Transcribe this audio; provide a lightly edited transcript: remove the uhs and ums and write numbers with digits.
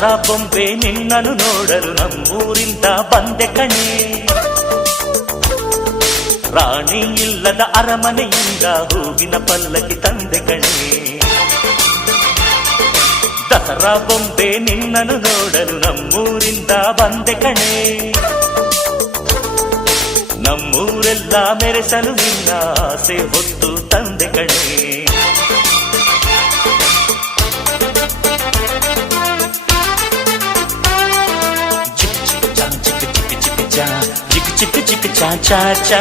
ದಸರಾ ಬೊಂಬೆ ನಿನ್ನನ್ನು ನೋಡಲು ನಮ್ಮೂರಿಂದ ಬಂದೆ ಕಣೆ. ರಾಣಿ ಇಲ್ಲದ ಅರಮನೆಯಿಂದ ಹೂವಿನ ಪಲ್ಲಕ್ಕಿ ತಂದೆ ಕಣೆ. ದಸರಾ ಬೊಂಬೆ ನಿನ್ನನ್ನು ನೋಡಲು ನಮ್ಮೂರಿಂದ ಬಂದೆ ಕಣೆ. ನಮ್ಮೂರೆಲ್ಲ ಮೆರೆಸಲು ನಿನ್ನ ಆಸೆ ಹೊತ್ತು ತಂದೆ ಕಣೆ. ಚಿಕ್ ಚಿಕ್ ಚಾ ಚಿಕ್ ಚಿಕ್ ಚಿಕ್ ಚಾ ಚಿಕ್ ಚಿಕ್ ಚಿಕ್ ಚಾ ಚಾ ಚಾ.